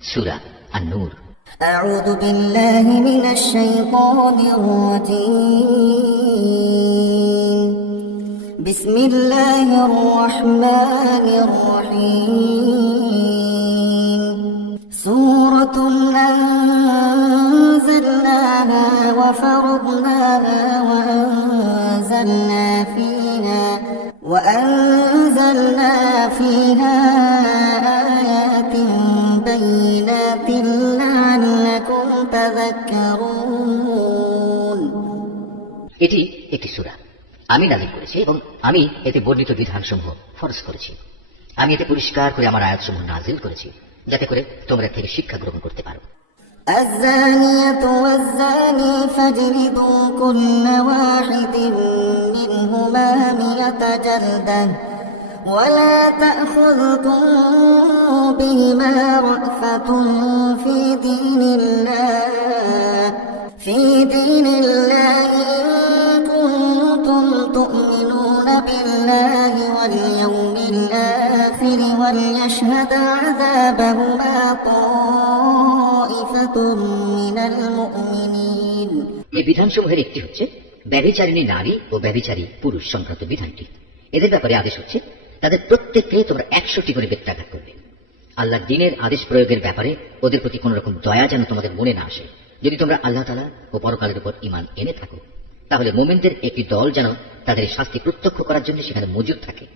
সূরা আন-নূর। আউযু বিল্লাহি মিনাশ শাইতানির রাজীম। বিসমিল্লাহির রহমানির রহিম। সূরাতুন আনজালনাহা ওয়া ফারাদনাহা ওয়া أنزلنا فيها آيات بينات لعلكم تذكرون। এটি একটি সূরা, আমি নাযিল করেছি এবং আমি এতে বর্ণিত বিধানসমূহ ফরজ করেছি। আমি এতে পরিষ্কার করে আমার আয়াতসমূহ নাযিল করেছি, যাতে করে তোমরা থেকে শিক্ষা গ্রহণ করতে পারো। الزانية والزاني فاجلدوا كل واحد منهما 100 جلدة ولا تأخذكم بهما رأفة في دين الله إن كنتم تؤمنون بالله واليوم الآخر وليشهد عذابهما طائفة من المؤمنين। এই বিধানসমূহের একটি হচ্ছে ব্যভিচারিণী নারী ও ব্যভিচারী পুরুষ সংক্রান্ত বিধানটি। এদের ব্যাপারে আদেশ হচ্ছে তাদের প্রত্যেককে তোমরা 100টি করে বেত্রাঘাত করবে। আল্লাহর দ্বীনের আদেশ প্রয়োগের ব্যাপারে ওদের প্রতি কোন রকম দয়া যেন তোমাদের মনে না আসে। যদি তোমরা আল্লাহ তাআলা ও পরকালের উপর ঈমান এনে থাকো, তাহলে মুমিনদের একটি দল যেন তাদের শাস্তি প্রত্যক্ষ করার জন্য সেখানে মজুদ থাকে।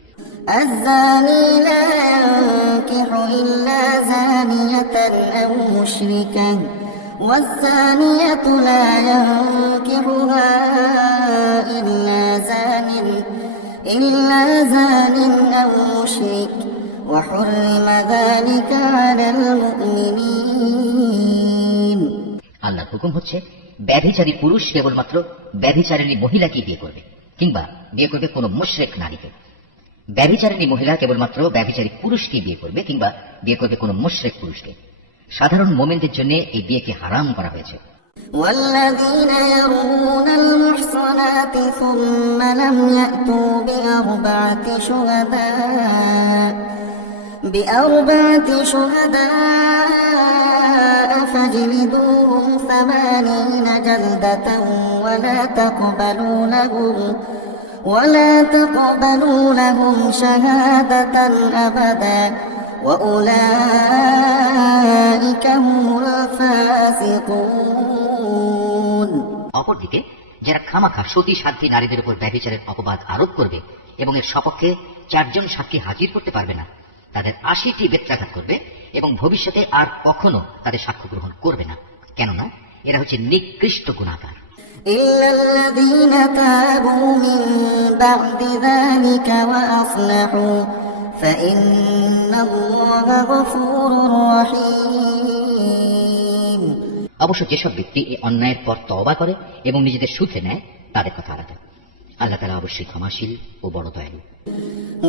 الزاني لا ينكح إلا زانية أو مشركا والزانية لا ينكحها إلا زان أو مشرك وحرم ذلك على المؤمنين। আল্লাহর হুকুম হচ্ছে ব্যভিচারী পুরুষ কেবলমাত্র ব্যভিচারিণী মহিলাকে বিয়ে করবে কিংবা বিয়ে করবে কোনো মুশরিক নারীকে। ব্যভিচারিণী মহিলা কেবলমাত্র ব্যভিচারী পুরুষকে বিয়ে করবে কিংবা বিয়ে করবে কোনো মুশরিক পুরুষকে। সাধারণ মুমিনদের জন্য এই বিয়েকে হারাম করা হয়েছে। والذين يرمون المحصنات ثم لم يأتوا بأربعة شهداء فاجلدوهم 80 جلدة ولا تقبلوا لهم شهادة أبدا وأولئك هم الفاسقون। অপরদিকে যারা খামাখা সতী সাধ্বী নারীদের উপর ব্যভিচারের অপবাদ আরোপ করবে এবং এর সপক্ষে 4 জন সাক্ষী হাজির করতে পারবে না, তাদের 80টি বেত্রাঘাত করবে এবং ভবিষ্যতে আর কখনো তাদের সাক্ষ্য গ্রহণ করবে না, কেননা এরা হচ্ছে নিকৃষ্ট গুনাহগার। إلا الذين تابوا من بعد ذلك وأصلحوا فإن الله غفور رحيم। অবশ্য যেসব ব্যক্তি এই অন্যায়ের পর তওবা করে এবং নিজেদের শুধরে নেয় তাদের কথা আলাদা। আল্লাহ তাআলা অবশ্যই ক্ষমাশীল ও বড় দয়ালু।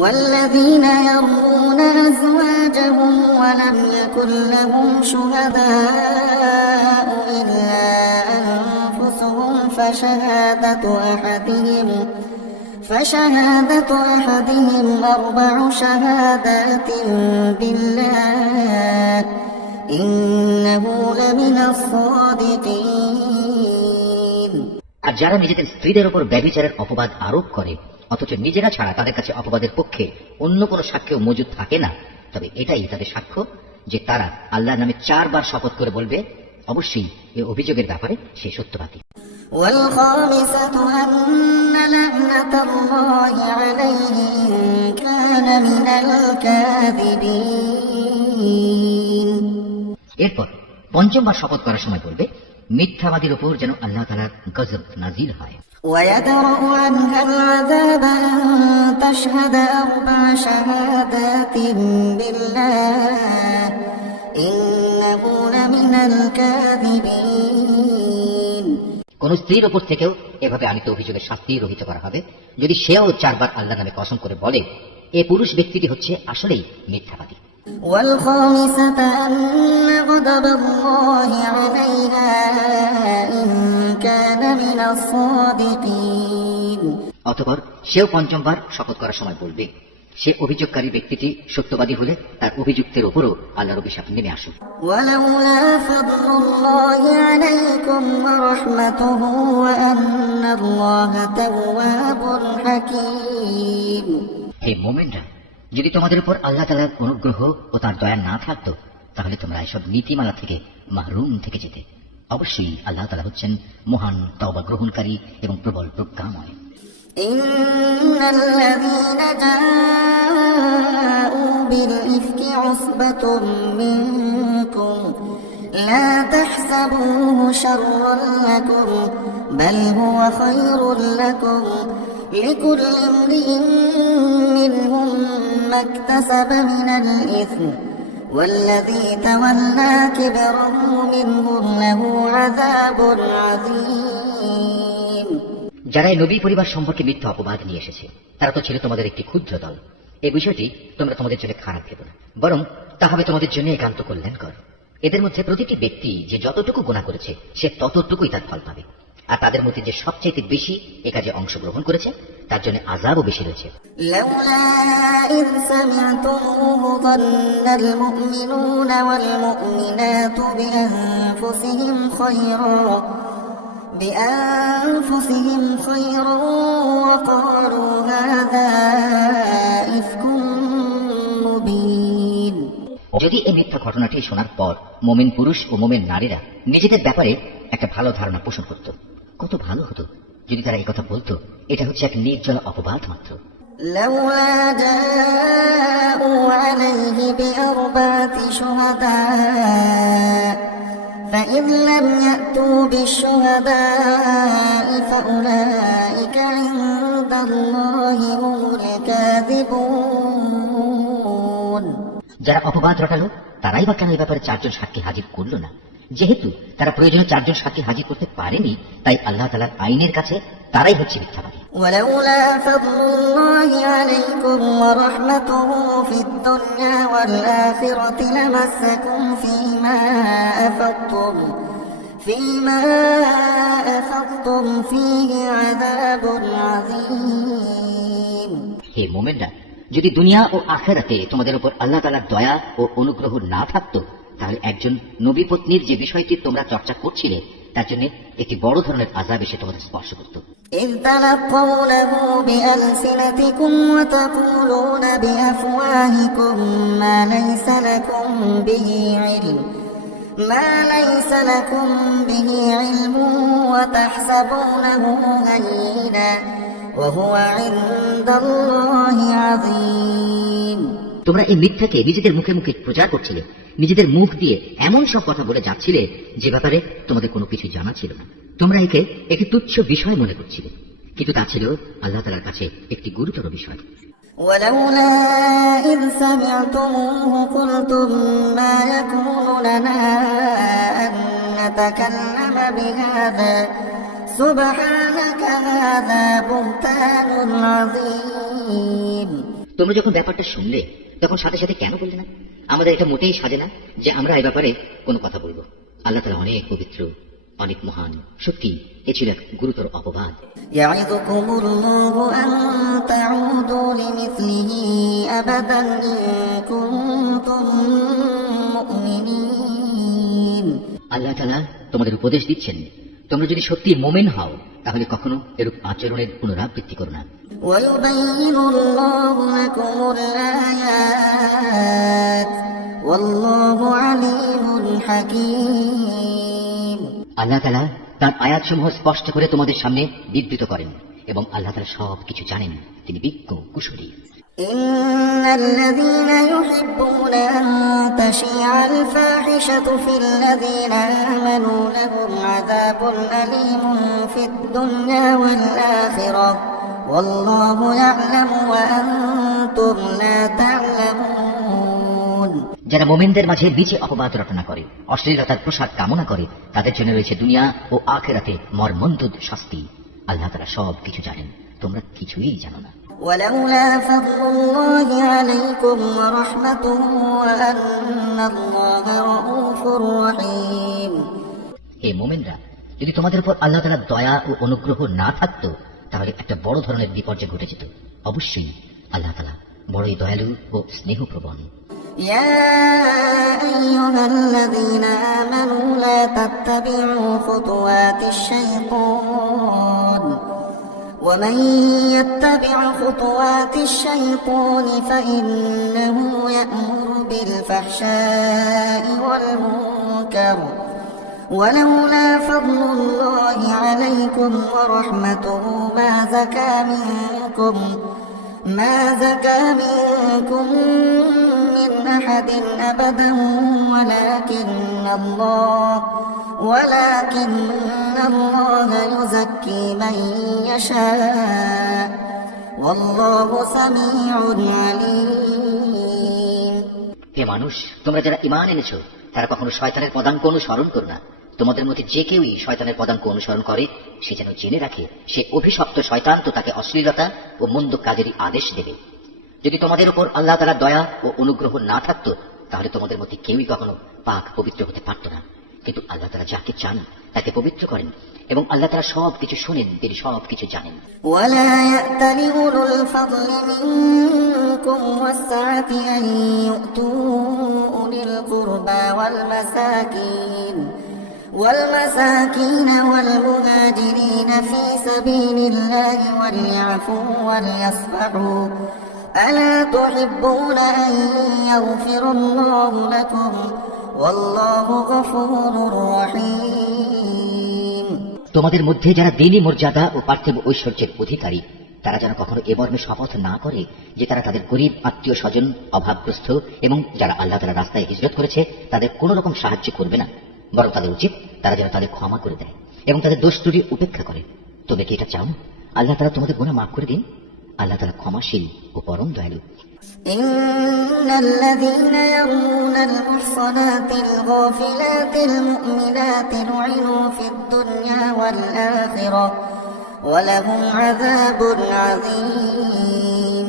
والذين يرمون أزواجهم ولم يكن لهم شهداء إلا أنفسهم فشهادة أحدهم 4 شهادات بالله إنه لمن الصادقين। আর যারা নিজেদের স্ত্রীদের উপর ব্যভিচারের অপবাদ আরোপ করে অথচ নিজেরা ছাড়া তাদের কাছে অপবাদের পক্ষে অন্য কোনো সাক্ষ্য মজুদ থাকে না, তবে এটাই তাদের সাক্ষ্য যে তারা আল্লাহর নামে 4 বার শপথ করে বলবে অবশ্যই এই অভিযোগের ব্যাপারে সে সত্যবাদী। والخامسة أن لعنة الله عليه إن كان من الكاذبين। এরপর 5ম বার শপথ করার সময় বলবে মিথ্যাবাদীর উপর যেন আল্লাহ তাআলার গজব নাজিল হয়। ويدرأ عنها العذاب أن تشهد 4 شهادات بالله إنه لمن الكاذبين। কোন স্ত্রীর উপর থেকেও এভাবে আনিত অভিযোগের শাস্তি রহিত করা হবে যদি সেও 4 বার আল্লাহর নামে কসম করে বলে এই পুরুষ ব্যক্তিটি হচ্ছে আসলেই মিথ্যাবাদী। والخامسة أن غضب الله عليها إن كان من الصادقين। অতঃপর সেও 5ম বার শপথ করার সময় বলবে সে অভিযোগকারী ব্যক্তিটি সত্যবাদী হলে তার অভিযুক্তের উপরও আল্লাহর অভিশাপ নেমে আসুক। ولولا فضل الله عليكم ورحمته وأن الله تواب حكيم। হে মোমেনরা, যদি তোমাদের উপর আল্লাহ তাআলার অনুগ্রহ ও তার দয়া না থাকতো তাহলে তোমরা এসব নীতিমালা থেকে মাহরুম থেকে যেতে। অবশ্যই আল্লাহ তাআলা হচ্ছেন মহান তওবা গ্রহণকারী এবং প্রবল প্রজ্ঞাময়। إن الذين جاءوا بالإفك عصبة منكم لا تحسبوه شرا لكم بل هو خير لكم لكل امرئ منهم ما اكتسب من الإثم والذي تولى كبره منهم له عذاب عظيم। যারা এই নবী পরিবার সম্পর্কে মিথ্যা অপবাদ নিয়ে এসেছে তারা তো ছিল তোমাদের একটি ক্ষুদ্র দল। এই বিষয়টি তোমরা তোমাদের জন্য খারাপ ভেবো না, বরং তা হবে তোমাদের জন্য একান্ত কল্যাণকর। এদের মধ্যে প্রতিটি ব্যক্তি যে যতটুকু গুনাহ করেছে সে ততটুকুই তার ফল পাবে, আর তাদের মধ্যে যে সবচেয়ে বেশি এ কাজে অংশগ্রহণ করেছে তার জন্য আযাবও বেশি রয়েছে। لولا إذ سمعتموه ظن المؤمنون والمؤمنات بأنفسهم خيرا وقالوا هذا إفك مبين। যদি এই মিথ্যা ঘটনাটি শোনার পর মোমেন পুরুষ ও মোমেন নারীরা নিজেদের ব্যাপারে একটা ভালো ধারণা পোষণ করত, কত ভালো হতো যদি তারা এই কথা বলতো এটা হচ্ছে এক নির্জল অপবাদ মাত্র। لولا جاءوا عليه بأربعة شهداء فإذ لم يأتوا بالشهداء فأولئك عند الله هم الكاذبون। যারা অপবাদ রটালো তারাই বা কেন এই ব্যাপারে 4 জন সাক্ষী হাজির করলো না? যেহেতু তারা প্রয়োজনীয় 4 জন সাক্ষী হাজির করতে পারেনি, তাই আল্লাহ তাআলার আইনের কাছে তারাই হচ্ছে মিথ্যাবাদী। ولولا فضل الله عليكم ورحمته في الدنيا والآخرة لمسكم فيما أفضتم فيه عذاب عظيم। হে মোমেনরা, যদি দুনিয়া ও আখিরাতে তোমাদের উপর আল্লাহ তাআলার দয়া ও অনুগ্রহ না থাকতো তাহলে একজন নবী পত্নীর যে বিষয়টি তোমরা চর্চা করছিলে তার জন্য একটি বড় ধরনের আযাব এসে তোমাদের স্পর্শ করত। إذ تلقونه بألسنتكم وتقولون بأفواهكم ما ليس لكم به علم وتحسبونه هينا وهو عند الله عظيم। তোমরা এই মিথ্যাকে নিজেদের মুখে মুখে প্রচার করছিলে, নিজেদের মুখ দিয়ে এমন সব কথা বলে যাচ্ছিলে যে ব্যাপারে তোমাদের কোনো কিছু জানা ছিল না। তোমরা একে একটি তুচ্ছ বিষয় মনে করছিলে, কিন্তু তা ছিল আল্লাহ তাআলার কাছে একটি গুরুতর বিষয়। ولولا إذ سمعتموه قلتم ما يكون لنا أن نتكلم بهذا سبحانك هذا بهتان عظيم। তোমরা যখন ব্যাপারটা শুনলে তখন সাথে সাথে কেন বললে না, আমাদের এটা মোটেই সাজে না যে আমরা এই ব্যাপারে কোনো কথা বলবো। আল্লাহ তাআলা অনেক পবিত্র, অনেক মহান। সত্যি এ ছিল এক গুরুতর অপবাদ। يعظكم الله أن تعودوا لمثله أبدا إن كنتم مؤمنين। আল্লাহ তাআলা তোমাদের উপদেশ দিচ্ছেন, তোমরা যদি সত্যি মুমিন হও তাহলে কখনো এরূপ আচরণের পুনরাবৃত্তি করো না। ويبين الله لكم الآيات والله عليم حكيم। আল্লাহ তাআলা তার আয়াতসমূহ স্পষ্ট করে তোমাদের সামনে বিবৃত করেন এবং আল্লাহ তাআলা সব কিছু জানেন, তিনি বিজ্ঞ কুশলী। إن الذين يحبون أن تشيع الفاحشة في الذين آمنوا لهم عذاب أليم في الدنيا والآخرة والله يعلم وأنتم لا تعلمون। যারা মুমিনদের মাঝে নিচে অপবাদ রটনা করে, অশ্লীলতার প্রসাদ কামনা করে, তাদের জন্য রয়েছে দুনিয়া ও আখিরাতে মর্মন্তুদ শাস্তি। আল্লাহ তাআলা সব কিছু জানেন, তোমরা কিছুই জানো না। ولولا فضل الله عليكم ورحمته وأن الله رؤوف رحيم। হে মুমিনরা, যদি তোমাদের উপর আল্লাহ তাআলার দয়া ও অনুগ্রহ না থাকতো তাহলে একটা বড় ধরনের বিপর্যয় ঘটে যেত। অবশ্যই আল্লাহ তাআলা বড়ই দয়ালু ও স্নেহপ্রবণ। يا أيها الذين آمنوا لا تتبعوا خطوات الشيطان ومن يتبع خطوات الشيطان فإنه يأمر بالفحشاء والمنكر ولولا فضل الله عليكم ورحمته ما زكى منكم من أحد أبدا ولكن الله يزكي من يشاء والله سميع عليم। হে মানুষ, তোমরা যারা ঈমান এনেছো তারা কখনো শয়তানের পদাঙ্ক অনুসরণ করো না। তোমাদের মধ্যে যে কেউই শয়তানের পদাঙ্ক অনুসরণ করে সে যেন জেনে রাখে সে অভিশপ্ত শয়তান, তো তাকে অশ্লীলতা ও মন্দ কাজেরই আদেশ দেবে। যদি তোমাদের উপর আল্লাহ তাআলার দয়া ও অনুগ্রহ না থাকতো তাহলে তোমাদের মধ্যে কেউই কখনো পাক পবিত্র হতে পারত না। কিন্তু আল্লাহ তাআলা যাকে চান তাকে পবিত্র করেন এবং আল্লাহ তাআলা সবকিছু শোনেন, তিনি সবকিছু জানেন। ولا يأتل أولو الفضل منكم والسعة أن يؤتوا أولي القربى والمساكين والمهاجرين في سبيل الله وليعفوا وليصفحوا ألا تحبون أن يغفر الله لكم والله غفور رحيم। তোমাদের মধ্যে যারা দিনী মর্যাদা ও পার্থিব ঐশ্বর্যের অধিকারী তারা যেন কখনো এ মর্মে শপথ না করে যে তারা তাদের গরিব আত্মীয় স্বজন, অভাবগ্রস্ত এবং যারা আল্লাহ তাআলার রাস্তায় হিজরত করেছে তাদের কোন রকম সাহায্য করবে না, বরং তাদের উচিত তারা যেন তাদের ক্ষমা করে দেয় এবং তাদের দোষ ত্রুটি উপেক্ষা করে। তবে কি এটা চাও আল্লাহ তাআলা তোমাদের গুনাহ মাফ করে দিন? আল্লাহ তাআলা ক্ষমাশীল ও পরম দয়ালু। إن الذين يرمون المحصنات الغافلات المؤمنات لعنوا في الدنيا والآخرة ولهم عذاب عظيم।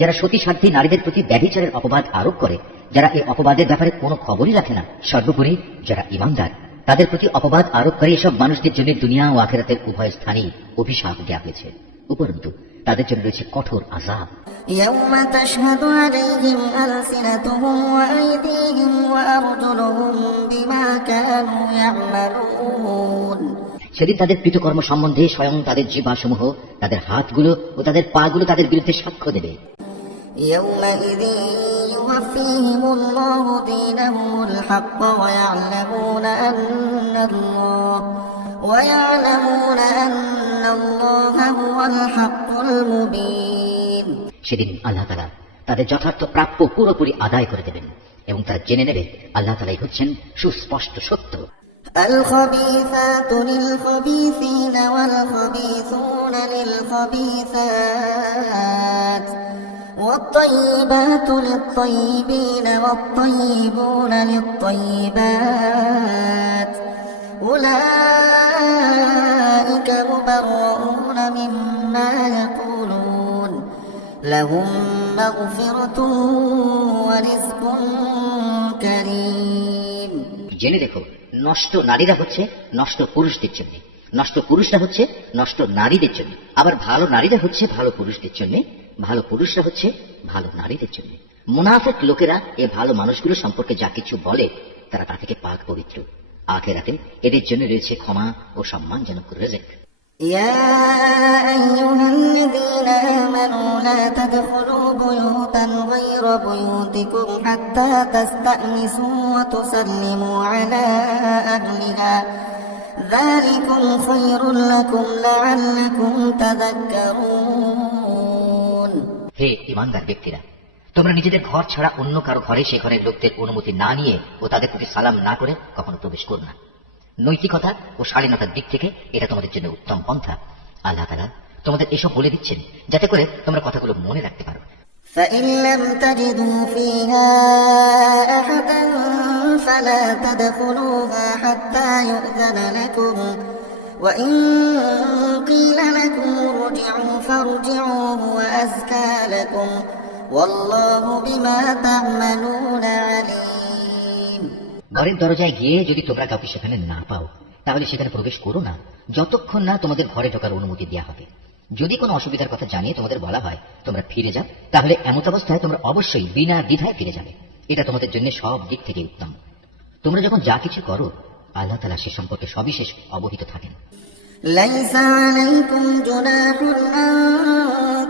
যারা সতীসাধ্যী নারীদের প্রতি ব্যভিচারের অপবাদ আরোপ করে, যারা এই অপবাদের ব্যাপারে কোনো খবরই রাখে না, সর্বোপরি যারা ঈমানদার তাদের প্রতি অপবাদ আরোপ করে এসব মানুষদের জন্য দুনিয়া ও আখিরাতের উভয় স্থানেই অভিশাপ দেয়া হয়েছে। উপরন্তু তাদের জন্য রয়েছে কঠোর আযাব। يوم تشهد عليهم ألسنتهم وأيديهم وأرجلهم بما كانوا يعملون। সেদিন তাদের কৃতকর্ম সম্বন্ধে স্বয়ং তাদের জিহ্বাসমূহ, তাদের হাতগুলো ও তাদের পাগুলো তাদের বিরুদ্ধে সাক্ষ্য দেবে। يومئذ يوفيهم الله دينهم الحق ويعلمون أن الله هو الحق المبين। সেদিন আল্লাহ তাআলা তাদের যথার্থ প্রাপ্য পুরোপুরি আদায় করে দেবেন এবং তারা জেনে নেবে আল্লাহ তাআলাই হচ্ছেন সুস্পষ্ট সত্য। الخبيثات للخبيثين والخبيثون للخبيثات والطيبات للطيبين والطيبون للطيبات أولئك مبرؤون مما يقولون لهم مغفرة ورزق كريم। জেনে দেখো, নষ্ট নারীরা হচ্ছে নষ্ট পুরুষদের জন্য, নষ্ট পুরুষরা হচ্ছে নষ্ট নারীদের জন্য, আবার ভালো নারীরা হচ্ছে ভালো পুরুষদের জন্য, ভালো পুরুষরা হচ্ছে ভালো নারীদের জন্য। মুনাফিক লোকেরা এ ভালো মানুষগুলো সম্পর্কে যা কিছু বলে তারা তা থেকে পাক পবিত্র। আখিরাতে এদের জন্য রয়েছে ক্ষমা ও সম্মানজনক রিজিক। يا أيها الذين آمنوا لا تدخلوا بيوتا غير بيوتكم حتى تستأنسوا وتسلموا على أهلها ذلكم خير لكم لعلكم تذكرون। হে ঈমানদার ব্যক্তিরা, তোমরা নিজেদের ঘর ছাড়া অন্য কারো ঘরে সে ঘরের লোকদের অনুমতি না নিয়ে ও তাদের প্রতি সালাম না করে কখনো প্রবেশ করো না। নৈতিকতা ও শালীনতার দিক থেকে এটা তোমাদের জন্য উত্তম পন্থা। আল্লাহ তাআলা তোমাদের এসব বলে দিচ্ছেন যাতে করে তোমরা কথাগুলো মনে রাখতে পারো। فإن لم تجدوا فيها أحدا فلا تدخلوها حتى يؤذن لكم وإن قيل لكم ارجعوا فارجعوا هو أزكى لكم والله بما تعملون عليم। ঘরের দরজায় গিয়ে যদি তোমরা কাউকে সেখানে না পাও তাহলে সেখানে প্রবেশ করো না যতক্ষণ না তোমাদের ঘরে ঢোকার অনুমতি দেওয়া হবে। যদি কোনো অসুবিধার কথা জানিয়ে তোমাদের বলা হয় তোমরা ফিরে যাও, তাহলে এমত অবস্থায় তোমরা অবশ্যই বিনা দ্বিধায় ফিরে যাবে। এটা তোমাদের জন্য সব দিক থেকে উত্তম। তোমরা যখন যা কিছু করো আল্লাহ তাআলা সে সম্পর্কে সবিশেষ অবহিত থাকেন। ليس عليكم جناح أن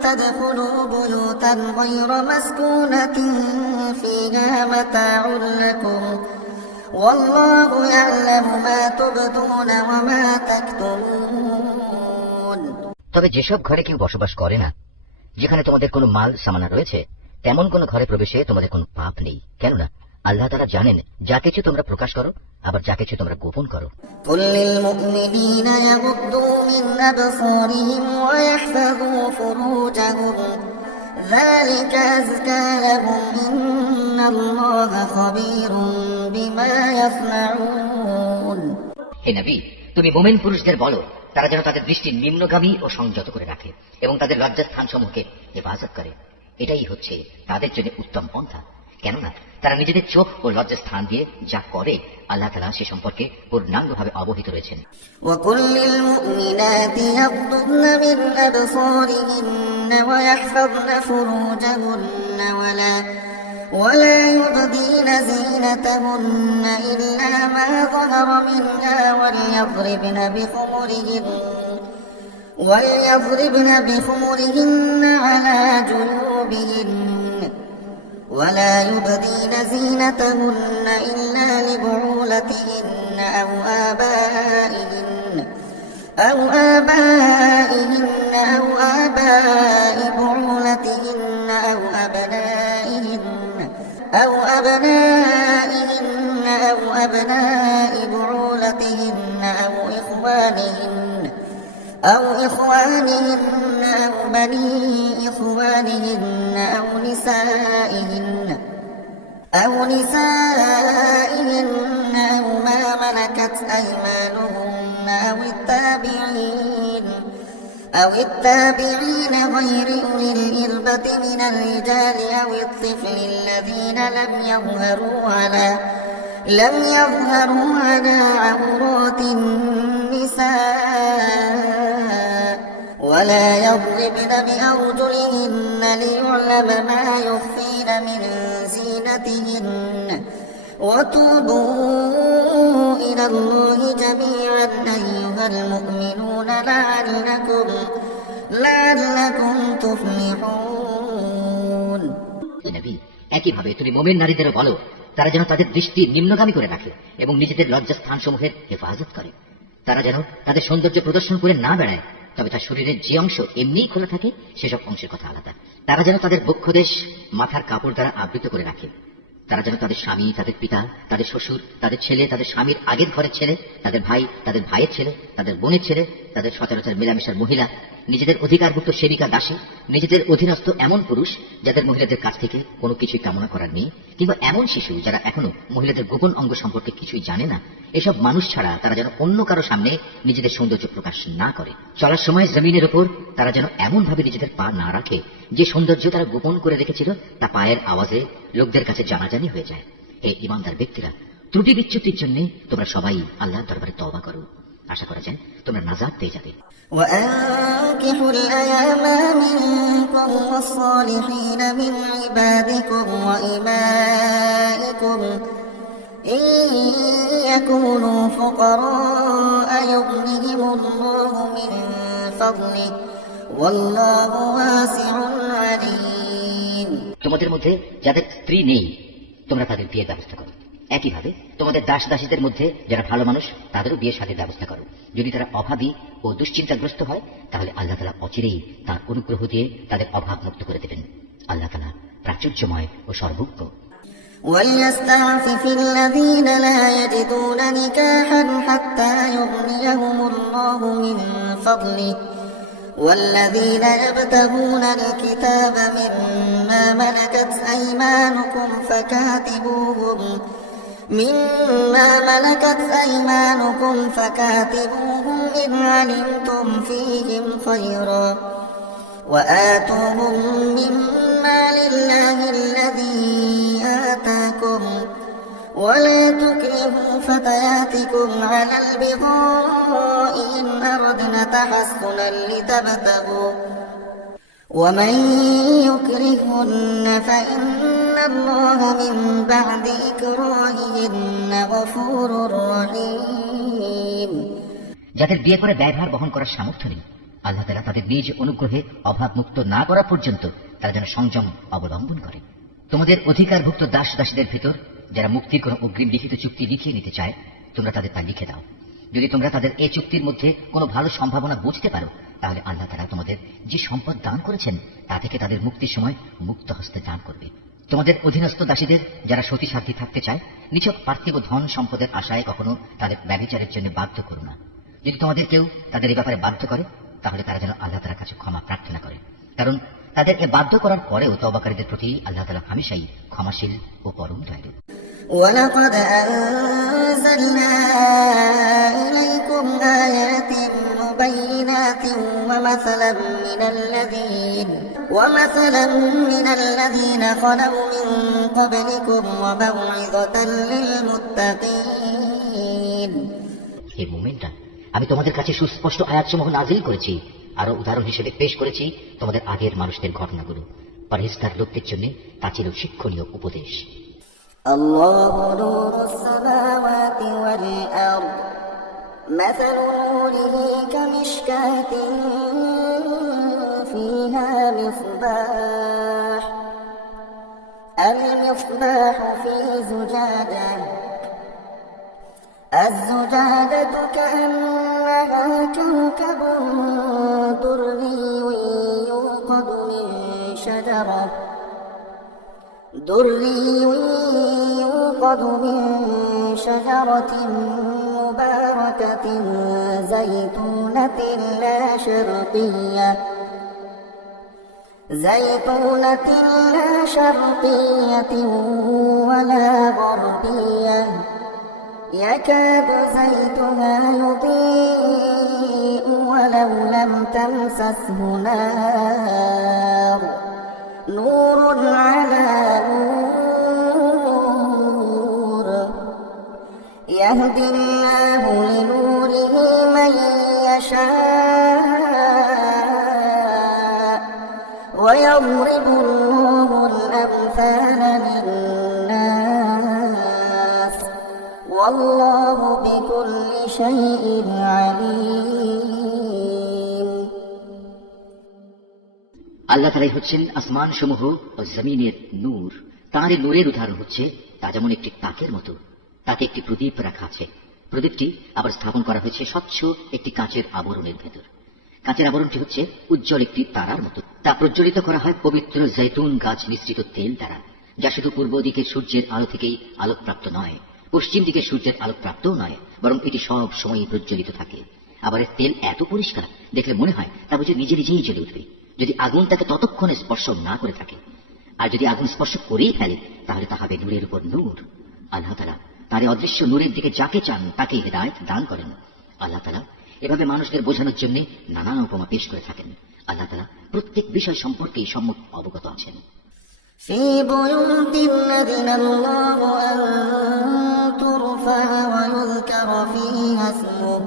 تدخلوا بيوتا غير مسكونة فيها متاع لكم والله يعلم ما تبدون وما تكتمون। তবে যেসব ঘরে কেউ বসবাস করে না, যেখানে তোমাদের কোনো মাল সামানা রয়েছে, তেমন কোন ঘরে প্রবেশে তোমাদের কোনো পাপ নেই, কেননা আল্লাহ তাআলা জানেন যা কিছু তোমরা প্রকাশ করো, আবার যা কিছু তোমরা গোপন করো। قل للمؤمنين يغضوا من أبصارهم ويحفظوا فروجهم ذلك أزكى لهم إن الله خبير بما يصنعون। হে নবী, তুমি মুমিন পুরুষদের বলো তারা যেন তাদের দৃষ্টি নিম্নগামী ও সংযত করে রাখে এবং তাদের লজ্জাস্থানসমূহকে হেফাজত করে। এটাই হচ্ছে তাদের জন্য উত্তম পন্থা, কেননা তারা নিজেদের চোখ ও লজ্জাস্থান দিয়ে যা করে আল্লাহ তাআলা সে সম্পর্কে পূর্ণাঙ্গভাবে অবহিত রয়েছেন। وقل للمؤمنات يغضضن من أبصارهن ويحفظن فروجهن ولا يبدين زينتهن إلا ما ظهر منها وليضربن بخمرهن على جيوبهن ولا يبدين زينتهن إلا لبعولتهن أو آبائهن أو آباء بعولتهن أو أبنائهن أو أبناء بعولتهن أو إخوانهن أو بني إخوانهن أو نسائهن أو ما ملكت أيمانهن أو التابعين غير أولي الإربة من الرجال أو الطفل الذين لم يظهروا على عورات النساء ولا يضربن بأرجلهن ليعلم ما يخفين من زينتهن وتوبوا إلى الله جميعا أيها المؤمنون لعلكم تفلحون। নবী, একইভাবে তুমি মুমিন নারীদেরও বলো তারা যেন তাদের দৃষ্টি নিম্নগামী করে রাখে এবং নিজেদের লজ্জাস্থানসমূহের হেফাজত করে। তারা যেন তাদের সৌন্দর্য প্রদর্শন করে না বেড়ায়, তবে তার শরীরের যে অংশ এমনিই খোলা থাকে সেসব অংশের কথা আলাদা। তারা যেন তাদের বক্ষদেশ মাথার কাপড় দ্বারা আবৃত করে রাখে। তারা যেন তাদের স্বামী, তাদের পিতা, তাদের শ্বশুর, তাদের ছেলে, তাদের স্বামীর আগের ঘরের ছেলে, তাদের ভাই, তাদের ভাইয়ের ছেলে, তাদের বোনের ছেলে, তাদের সচরাচর মেলামেশার মহিলা, নিজেদের অধিকারভুক্ত সেবিকা দাসী, নিজেদের অধীনস্থ এমন পুরুষ যাদের মহিলাদের কাছ থেকে কোনো কিছুই কামনা করার নেই, কিংবা এমন শিশু যারা এখনো মহিলাদের গোপন অঙ্গ সম্পর্কে কিছুই জানে না, এসব মানুষ ছাড়া তারা যেন অন্য কারো সামনে নিজেদের সৌন্দর্য প্রকাশ না করে। চলার সময় জমিনের উপর তারা যেন এমন ভাবে নিজেদের পা না রাখে যে সৌন্দর্য তারা গোপন করে রেখেছিল তা পায়ের আওয়াজে লোকদের কাছে জানাজানি হয়ে যায়। হে ঈমানদার ব্যক্তিরা, ত্রুটি বিচ্যুতির জন্য তোমরা সবাই আল্লাহর দরবারে তওবা করো, আশা করা যায় তোমরা নাজাত পেয়ে যাবে। وأنكحوا الأيام منكم والصالحين من عبادكم وإمائكم إن يكونوا فقراء يغنهم الله من فضله والله واسع عليم। তোমাদের মধ্যে যাদের স্ত্রী নেই তোমরা তাদের বিয়ের ব্যবস্থা করো। একইভাবে তোমাদের দাস দাসীদের মধ্যে যারা ভালো মানুষ তাদেরও বিয়ের সাথে ব্যবস্থা করো। যদি তারা অভাবী ও দুশ্চিন্তাগ্রস্ত হয় তাহলে আল্লাহ তাআলা অচিরেই তার অনুগ্রহ দিয়ে তাদের অভাব মুক্ত করে দেবেন। আল্লাহ তাআলা প্রাচুর্যময় ও সর্বজ্ঞ। وليستعفف الذين لا يجدون نكاحا حتى يغنيهم الله من فضله والذين يبتغون الكتاب مما ملكت أيمانكم فكاتبوهم إن علمتم فيهم خيرا وآتوهم مما لله الذي آتاكم ولا تكرهوا فتياتكم على البغاء إن أردنا تحصنا لتبتغوا ومن يكرهن فإن الله من بعد إكراههن غفور رحيم। যাদের বিয়ে করে ব্যয়ভার বহন করার সামর্থ্য নেই, আল্লাহ তাআলা তাদের নিজ অনুগ্রহে অভাব মুক্ত না করা পর্যন্ত তারা যেন সংযম অবলম্বন করে। তোমাদের অধিকারভুক্ত দাস দাসীদের ভিতর যারা মুক্তির কোনো অগ্রিম লিখিত চুক্তি লিখিয়ে নিতে চায়, তোমরা তাদের তা লিখে দাও। যদি তোমরা তাদের এই চুক্তির মধ্যে কোনো ভালো সম্ভাবনা বুঝতে পারো, তাহলে আল্লাহ তাআলা তোমাদের যে সম্পদ দান করেছেন তা থেকে তাদের মুক্তির সময় মুক্ত হস্তে দান করবে। তোমাদের অধীনস্থ দাসীদের যারা সতী সাথী থাকতে চায়, নিছক পার্থিব ধন সম্পদের আশায় কখনো তাদের ব্যভিচারের জন্য বাধ্য করো না। যদি তোমাদের কেউ তাদের এই ব্যাপারে বাধ্য করে, তাহলে তারা যেন আল্লাহ তাআলার কাছে ক্ষমা প্রার্থনা করে, কারণ তাদের এ বাধ্য করার পরেও তওবাকারীদের প্রতি আল্লাহ তাআলা হামেশাই ক্ষমাশীল ও পরম দয়ালু। ولقد أنزلنا إليكم آيات مبينات ومثلا من الذين خلوا من قبلكم وموعظة للمتقين। হে মুমিনরা, আমি তোমাদের কাছে সুস্পষ্ট আয়াতসমূহ নাযিল করেছি, আরো উদাহরণ হিসেবে পেশ করেছি তোমাদের আগের মানুষদের ঘটনাগুলো। পরহেজগার লোকদের জন্য তা ছিল শিক্ষণীয় উপদেশ। الله نور السماوات والأرض مثل نوره كمشكاة فيها مصباح المصباح في زجاجة الزجاجة كأنها كوكب دري يوقد من شجرة مباركة زيتونة لا شرقية ولا غربية يكاد زيتها يضيء ولو لم تمسسه نار نور على نور يهدي الله لنوره من يشاء ويضرب الله الأمثال للناس والله بكل شيء عليم। আল্লাহ তাআলাই হচ্ছেন আসমান সমূহ ও জমিনের নূর। তাঁর এই নূরের উদাহরণ হচ্ছে তা যেমন একটি তাকের মতো, তাকে একটি প্রদীপ রাখা আছে। প্রদীপটি আবার স্থাপন করা হয়েছে স্বচ্ছ একটি কাঁচের আবরণের ভেতর। কাঁচের আবরণটি হচ্ছে উজ্জ্বল একটি তারার মতো। তা প্রজ্বলিত করা হয় পবিত্র জৈতুন গাছ মিশ্রিত তেল দ্বারা, যা শুধু পূর্ব দিকের সূর্যের আলো থেকেই আলোকপ্রাপ্ত নয়, পশ্চিম দিকে সূর্যের আলোকপ্রাপ্তও নয়, বরং এটি সব সময়ই প্রজ্বলিত থাকে। আবার এর তেল এত পরিষ্কার, দেখলে মনে হয় তা বুঝে নিজে নিজেই জ্বলে উঠবে, যদি আগুন তাকে ততক্ষণে স্পর্শ না করে থাকে। আর যদি আগুন স্পর্শ করেই ফেলে, তাহলে তা হবে নূরের উপর নূর। আল্লাহ তাআলা তার এই অদৃশ্য নূরের দিকে যাকে চান তাকে হিদায়াত দান করেন। আল্লাহ তাআলা এভাবে মানুষদের বোঝানোর জন্য নানা উপমা পেশ করে থাকেন। আল্লাহ তাআলা প্রত্যেক বিষয় সম্পর্কেই সম্যক অবগত আছেন। في بيوت أذن الله أن ترفع ويذكر فيها اسمه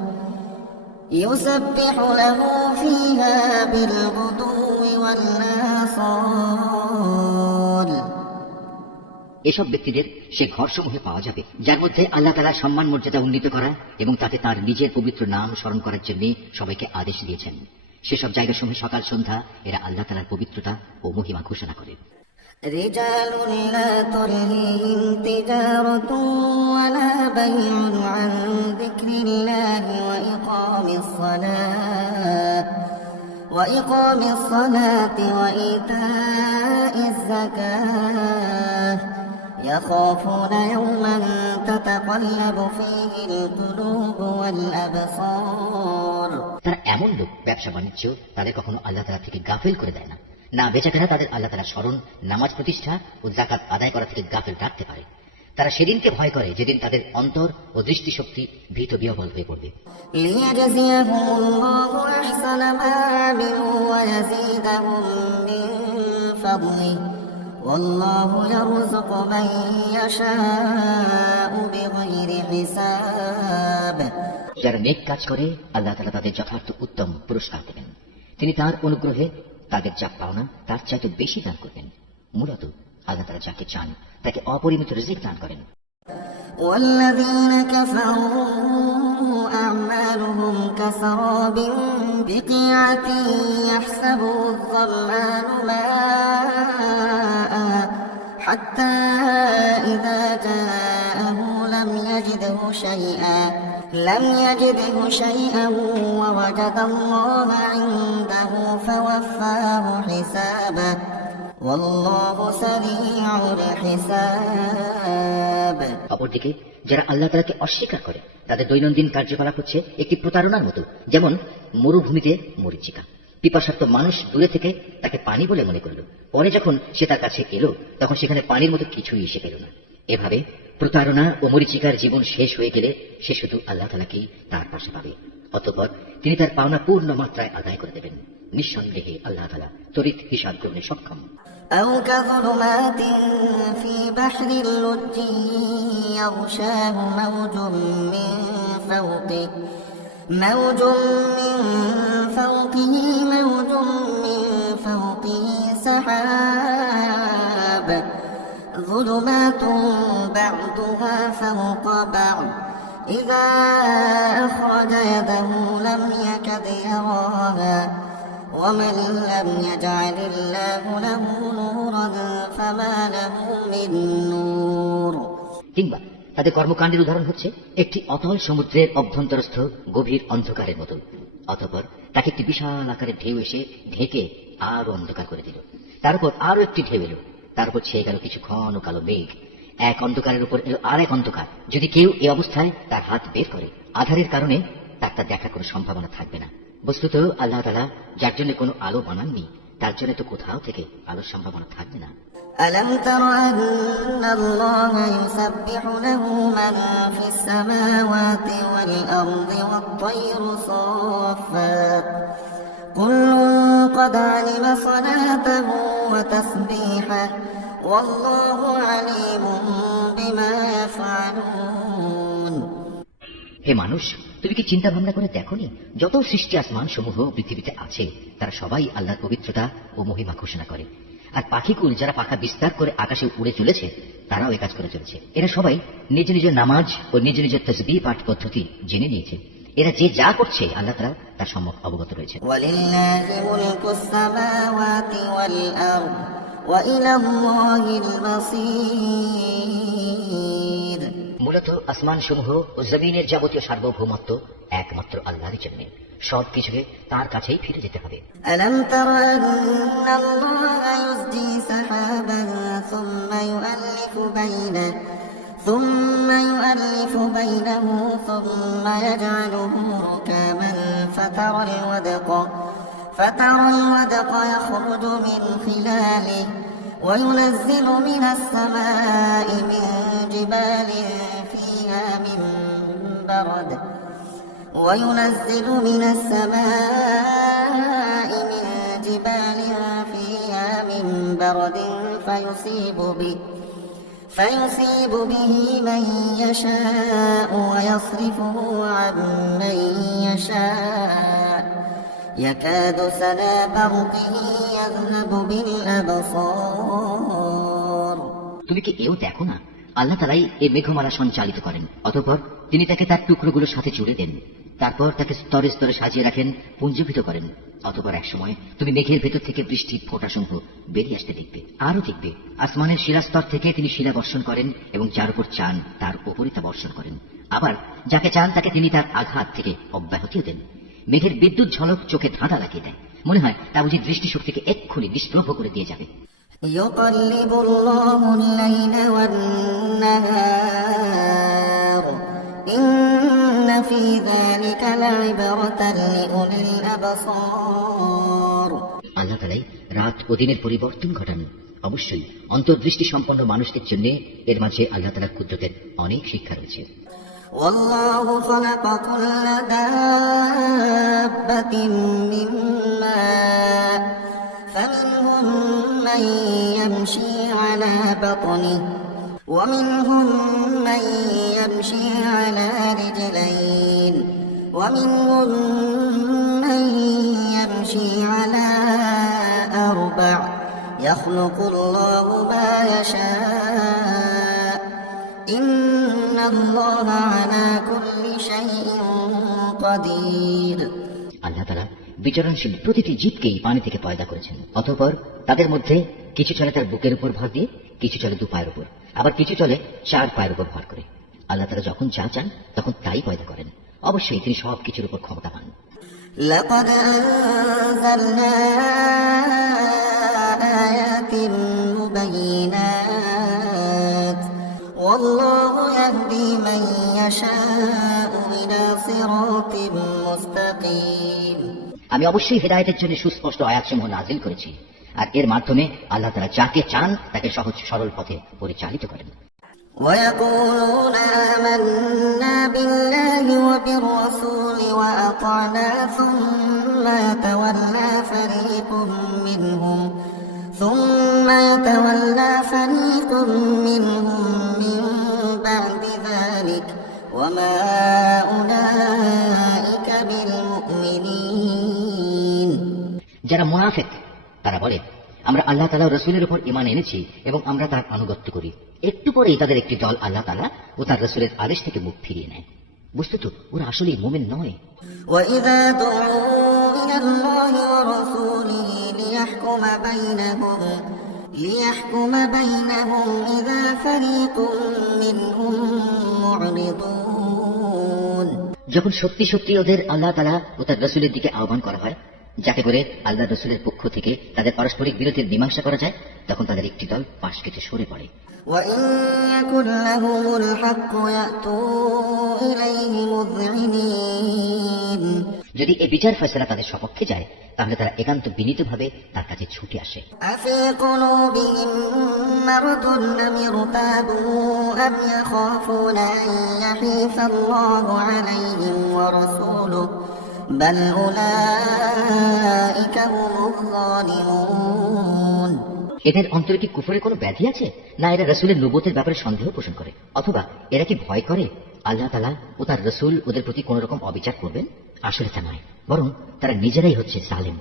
يسبح له فيها بالغدو والآصال। এসব ব্যক্তিদের সে ঘরসমূহে পাওয়া যাবে যার মধ্যে আল্লাহ তাআলা সম্মান মর্যাদা উন্নীত করা এবং তাতে তার নিজের পবিত্র নাম স্মরণ করার জন্য সবাইকে আদেশ দিয়েছেন। সেসব জায়গাসমূহে সকাল সন্ধ্যা এরা আল্লাহ তাআলার পবিত্রতা ও মহিমা ঘোষণা করে। رجال لا تلهيهم تجارة ولا بيع عن ذكر الله وإقام الصلاة وإيتاء الزكاة يخافون يوما تتقلب فيه القلوب والأبصار। তারা এমন লোক, ব্যবসা বাণিজ্য তাদের কখনো আল্লাহ তাআলা থেকে গাফিল করে দেয় না, না বেচাকেনা তাদের আল্লাহ তাআলা স্মরণ, নামাজ প্রতিষ্ঠা ও যাকাত আদায় করা থেকে গাফিল রাখতে পারে। তারা সেদিনকে ভয় করে যেদিন তাদের অন্তর ও দৃষ্টিশক্তি ভীত বিহ্বল হয়ে পড়বে। লিয়াজজিয়াহুম আল্লাহু আহসানা মা আমিলু ওয়া ইয়াজিদাহুম মিন ফাদলিহি والله يرزق من يشاء بغير حساب যারা নেক কাজ করে আল্লাহ তাআলা তাদের যথার্থ উত্তম পুরস্কার দেবেন। তিনি তার অনুগ্রহে তাদের যা পাওনা তার চাইতে বেশি দান করবেন। মূলত আল্লাহ তাআলা যাকে চান তাকে অপরিমিত রিজিক দান করেন। والذين كفروا أعمالهم كسراب بقيعة يحسبه الظمآن ماء حتى إذا جاءه لم يجده شيئا ووجد الله عنده فوفاه حسابه والله سريع الحساب অপরদিকে যারা আল্লাহ তাআলাকে অস্বীকার করে তাদের দৈনন্দিন কার্যকলাপ হচ্ছে একটি প্রতারণার মতো, যেমন মরুভূমিতে মরীচিকা। পিপাসার্ত মানুষ দূরে থেকে তাকে পানি বলে মনে করল, পরে যখন সে তার কাছে এলো তখন সেখানে পানির মতো কিছুই এসে পেল না। এভাবে প্রতারণা ও মরীচিকার জীবন শেষ হয়ে গেলে সে শুধু আল্লাহ তাআলাকেই তার পাশে পাবে। অতঃপর তিনি তার পাওনা পূর্ণ মাত্রায় আদায় করে দেবেন। নিঃসন্দেহে আল্লাহ তাআলা তড়িৎ হিসাব গ্রহণে সক্ষম। أو كظلمات في بحر اللج يغشاه موج من فوقه موج من فوقه سحاب ظلمات بعضها فوق بعض إذا أخرج يده لم يكد يراها ومن لم يجعل الله له نورا فما له من نور কিংবা তাদের কর্মকাণ্ডের উদাহরণ হচ্ছে একটি অতল সমুদ্রের অভ্যন্তরস্থ গভীর অন্ধকারের মতো। অতঃপর তাকে একটি বিশাল আকারের ঢেউ এসে ঢেকে আরো অন্ধকার করে দিল। তার উপর আরো একটি ঢেউ এলো, তার উপর ছেয়ে গেল কিছু ঘন কালো মেঘ। এক অন্ধকারের উপর এলো আর এক অন্ধকার। যদি কেউ এই অবস্থায় তার হাত বের করে, আধারের কারণে তার তা দেখার কোনো সম্ভাবনা থাকবে না। বস্তুত আল্লাহ তাআলা যার জন্য কোনো আলো বানাননি তার জন্য তো কোথাও থেকে আলোর সম্ভাবনা থাকবে না। ألم تر أن الله يسبح له من في السماوات والأرض والطير صافات كل قد علم صلاته وتسبيحه والله عليم بما يفعلون হে মানুষ, তুমি কি চিন্তা ভাবনা করে দেখোনি যত সৃষ্টি আসমান সমূহ পৃথিবীতে আছে তারা সবাই আল্লাহর পবিত্রতা ও মহিমা ঘোষণা করে। আর পাখিকুল যারা পাখা বিস্তার করে আকাশে উড়ে চলেছে তারাও এ কাজ করে চলেছে। এরা সবাই নিজ নিজের নামাজ ও নিজ নিজের তাসবিহ পাঠ পদ্ধতি জেনে নিয়েছে। এরা যে যা করছে আল্লাহ তাআলা তার সম্যক অবগত রয়েছে। ওয়ালিল্লাহি মুলকুস সামাওয়াতি ওয়াল আরদ ওয়া ইলাল্লাহিল মাসীর। মূলত আসমান সমূহ ও জমিনের যাবতীয় সার্বভৌমত্ব একমাত্র আল্লাহরই জন্য। সবকিছুকে তার কাছেই ফিরে যেতে হবে। আলাম তারা আন্নাল্লাহা ইউসজি সাহাবান ثم يؤلف بينه ثم يجعله ركاما فترى الودق يخرج من خلاله وينزل من السماء من جبال فيها من برد فيصيب به من يشاء ويصرفه عن من يشاء يكاد سنا برقه يذهب بالأبصار তুমি কি এও দেখো না আল্লাহ তাআলাই এই মেঘমালা সঞ্চালিত করেন, অতঃপর তিনি তাকে তার টুকরোগুলোর সাথে জুড়ে দেন, তারপর তাকে স্তরে স্তরে সাজিয়ে রাখেন, পুঞ্জীভূত করেন। অতঃপর এক সময় তুমি মেঘের ভেতর থেকে বৃষ্টির ফোঁটাসমূহ বেরিয়ে আসতে দেখবে। আরো দেখবে আসমানের শিলাস্তর থেকে তিনি শিলা বর্ষণ করেন এবং যার উপর চান তার উপরে তা বর্ষণ করেন। আবার যাকে চান তাকে তিনি তার আঘাত থেকে অব্যাহতিও দেন। মেঘের বিদ্যুৎ ঝলক চোখে ধাঁধা লাগিয়ে দেয়, মনে হয় তা বুঝি দৃষ্টিশক্তিকে এক্ষুনি নিষ্প্রভ করে দিয়ে যাবে। يقلب الله الليل والنهار إن في ذلك لعبرة لأولي الأبصار আল্লাহ তাআলাই রাত ও দিনের পরিবর্তন ঘটান। অবশ্যই অন্তর্দৃষ্টি সম্পন্ন মানুষদের জন্য এর মাঝে আল্লাহ তাআলার কুদরতের অনেক শিক্ষা রয়েছে। والله خلق كل دابة من ماء فمنهم من يمشي على بطنه ومنهم من يمشي على رجلين ومنهم من يمشي على أربع يخلق الله ما يشاء إن الله على كل شيء قدير আল্লাহ তাআলা বিচরণশীল প্রতিটি জীবকেই পানি থেকে পয়দা করেছেন। অতঃপর তাদের মধ্যে কিছু চলে তার বুকের উপর ভর দিয়ে, কিছু চলে দু পায়ের উপর, আবার কিছু চলে চার পায়ের উপর ভর করে। আল্লাহ তাআলা যখন যা চান তখন তাই পয়দা করেন। অবশ্যই তিনি সব কিছুর উপর ক্ষমতাবান। لقد أنزلنا آيات مبينات والله يهدي من يشاء إلى صراط مستقيم আমি অবশ্যই হেদায়েতের জন্য সুস্পষ্ট আয়াতসমূহ নাজিল করেছি, আর এর মাধ্যমে আল্লাহ তাআলা যাকে চান তাকে সহজ সরল পথে পরিচালিত করেন। ويقولون آمنا بالله وبالرسول وأطعنا ثم يتولى فريق منهم من بعد ذلك وما أولئك بالمؤمنين যারা মুনাফিক তারা বলে, আমরা আল্লাহ তাআলা ও রাসূলের উপর ঈমান এনেছি এবং আমরা তার আনুগত্য করি। একটু পরেই তাদের একটি দল আল্লাহ তাআলা ও তার রাসূলের আদেশ থেকে মুখ ফিরিয়ে নেয়। বস্তুত ওরা আসলেই মুমিন নয়। وإذا دعوا إلى الله ورسوله ليحكم بينهم إذا فريق منهم معرضون যখন সত্যি সত্যি ওদের আল্লাহ তাআলা ও তার রাসূলের দিকে আহ্বান করা হয়, যাতে করে আল্লাহ রাসূলের পক্ষ থেকে তাদের পারস্পরিক বিরোধের মীমাংসা করা যায়, তখন তাদের একটি দল পাশ কেটে সরে পড়ে। وإن يكن لهم الحق يأتوا إليه مذعنين যদি এই বিচার ফয়সালা তাদের সপক্ষে যায়, তাহলে তারা একান্ত বিনীতভাবে তার কাছে ছুটে আসে। أفي قلوبهم مرض أم ارتابوا أم يخافون أن يحيف الله عليهم ورسوله بل أولئك هم الظالمون এদের অন্তরে কি কুফরের কোনো ব্যাধি আছে, না এরা রাসূলের নবুয়তের ব্যাপারে সন্দেহ পোষণ করে, অথবা এরা কি ভয় করে আল্লাহ তাআলা ও তার রাসূল ওদের প্রতি কোন রকম অবিচার করবেন? আসলে তা নয়, বরং তারা নিজেরাই হচ্ছে জালেম।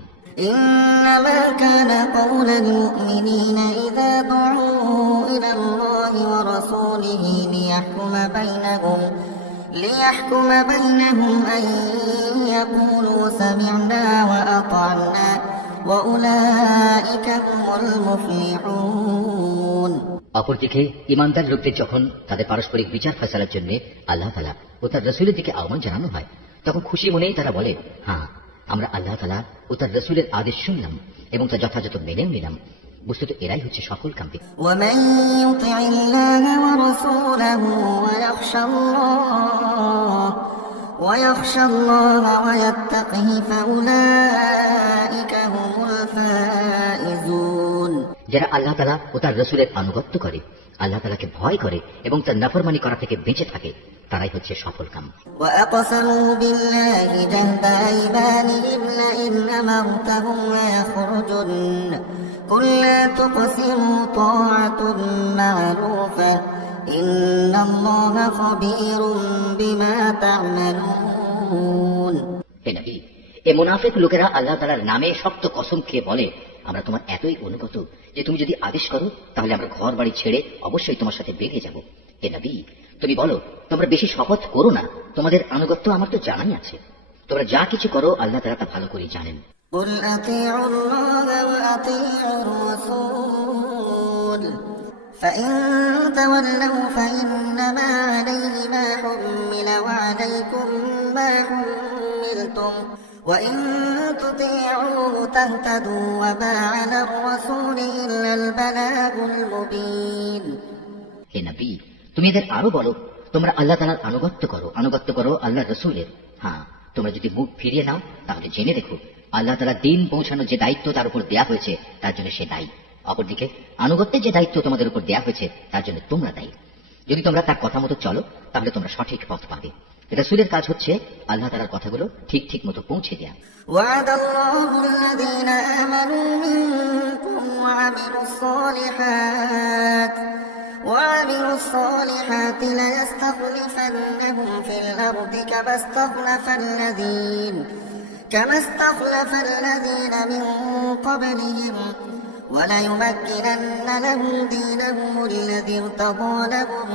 إنما كان قول المؤمنين إذا دعوا إلى الله ورسوله ليحكم بينهم أن يقولوا سمعنا وأطعنا وأولئك هم المفلحون অপরদিকে ইমানদার লোকদের যখন তাদের পারস্পরিক বিচার ফয়সালার জন্য আল্লাহ তাআলা ও তার রাসূলের দিকে আহ্বান জানানো হয়, তখন খুশি মনেই তারা বলে, হ্যাঁ, আমরা আল্লাহ তাআলা ও তার রাসূলের আদেশ শুনলাম এবং তা যথাযথ মেনেও নিলাম। বস্তুত এরাই হচ্ছে সকল কাম্যী। ومن يطع الله ورسوله ويخشى الله ويتقه فأولئك هم الفائزون যারা আল্লাহ তাআলা ও তার রাসূলের আনুগত্য করে, আল্লাহ তাআলাকে ভয় করে এবং তার নাফরমানি করা থেকে বেঁচে থাকে, তারাই হচ্ছে সফলকাম। وأقسموا بالله جهد أيمانهم لئن أمرتهم ليخرجن قل لا تقسموا طاعة معروفة إن الله خبير بما تعملون হে নবী, এই মুনাফিক লোকেরা আল্লাহ তাআলার নামে শক্ত কসম খেয়ে বলে, আমরা তোমার এতই অনুগত যে তুমি যদি আদেশ করো তাহলে আমরা ঘর বাড়ি ছেড়ে অবশ্যই তোমার সাথে বেরিয়ে যাব। হে নবী, তুমি বলো, তোমরা বেশি শপথ করো না, তোমাদের আনুগত্য আমার তো জানাই আছে। তোমরা যা কিছু করো আল্লাহ তাআলা তা ভালো করে জানেন। قل أطيعوا الله وأطيعوا الرسول فإن تولوا فإنما عليه ما حمل وعليكم ما حملتم وإن تطيعوه تهتدوا وما على الرسول إلا البلاغ المبين হে নবী, তুমি এদের আরো বলো, তোমরা আল্লাহ তাআলার আনুগত্য করো আল্লাহর রাসূলের। হ্যাঁ, তোমরা যদি মুখ ফিরিয়ে নাও তাহলে জেনে রেখো, আল্লাহ তাআলা দিন পৌঁছানোর যে দায়িত্ব তার উপর দেয়া হয়েছে তার জন্য সে দায়ী। অপরদিকে আনুগত্যের যে দায়িত্ব তোমাদের উপর দেয়া হয়েছে তার জন্য তোমরা দায়ী। যদি তোমরা তার কথা মতো চলো তাহলে তোমরা সঠিক পথ পাবে, রাসূলের কাজ হচ্ছে আল্লাহ তাআলার কথাগুলো ঠিক ঠিক মতো পৌঁছে দেয়া। وعد الله الذين آمنوا منكم وعملوا الصالحات ليستخلفنهم في الأرض كما استخلف الذين من قبلهم وليمكنن لهم دينهم الذي ارتضى لهم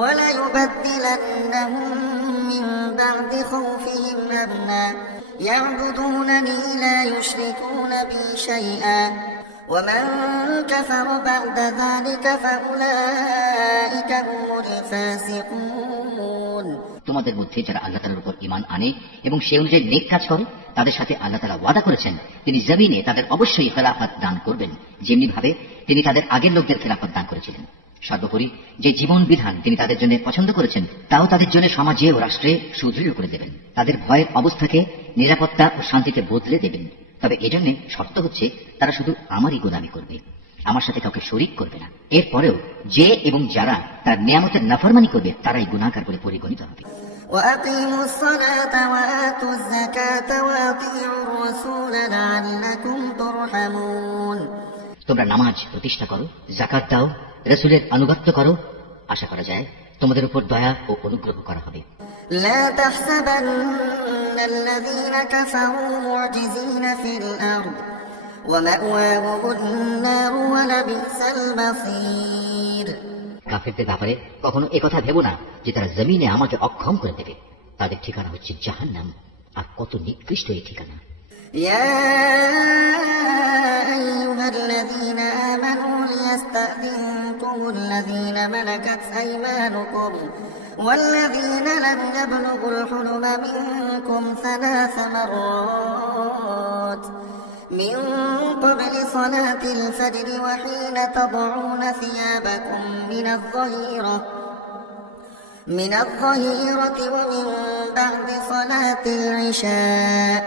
وليبدلنهم من بعد خوفهم أمنا يعبدونني لا يشركون بي شيئا ومن كفر بعد ذلك فأولئك هم الفاسقون। তোমাদের মধ্যে যারা আল্লাহ তাআলার উপর ঈমান আনে এবং সে অনুযায়ী নেক কাজ করে তাদের সাথে আল্লাহ তাআলা ওয়াদা করেছেন তিনি জমিনে তাদের অবশ্যই খেলাফত দান করবেন, যেমনি ভাবে তিনি তাদের আগের লোকদের খেলাফত দান করেছিলেন। সর্বোপরি যে জীবন বিধান তিনি তাদের জন্য পছন্দ করেছেন তাও তাদের জন্য সমাজে ও রাষ্ট্রে সুদৃঢ় করে দেবেন, তাদের ভয়ের অবস্থাকে নিরাপত্তা ও শান্তিতে বদলে দেবেন। তবে এজন্য শর্ত হচ্ছে তারা শুধু আমারই গোলামি করবে, আমার সাথে কাউকে শরীক করবে না। এরপরেও যে এবং যারা তার নিয়ামতের নাফরমানি করবে তারাই গুনাহগার বলে পরিগণিত হবে। وأقيموا الصلاة وآتوا الزكاة وأطيعوا الرسول لعلكم ترحمون। তোমরা নামাজ প্রতিষ্ঠা করো, যাকাত দাও, রাসূলের আনুগত্য করো, আশা করা যায় তোমাদের উপর দয়া ও অনুগ্রহ করা হবে। لا تحسبن الذين كفروا معجزين في الأرض ومأواهم النار ولبئس المصير। কাফেরদের ব্যাপারে কখনো একথা ভেবো না যে তারা জমিনে আমাকে অক্ষম করে দেবে, তাদের ঠিকানা হচ্ছে জাহান্নাম, আর কত নিকৃষ্ট এই ঠিকানা। يا أيها الذين آمنوا ليستأذنكم الذين ملكت أيمانكم والذين لم يبلغوا الحلم منكم 3 مرات من قبل صلاة الفجر وحين تضعون ثيابكم من الظهيرة ومن بعد صلاة العشاء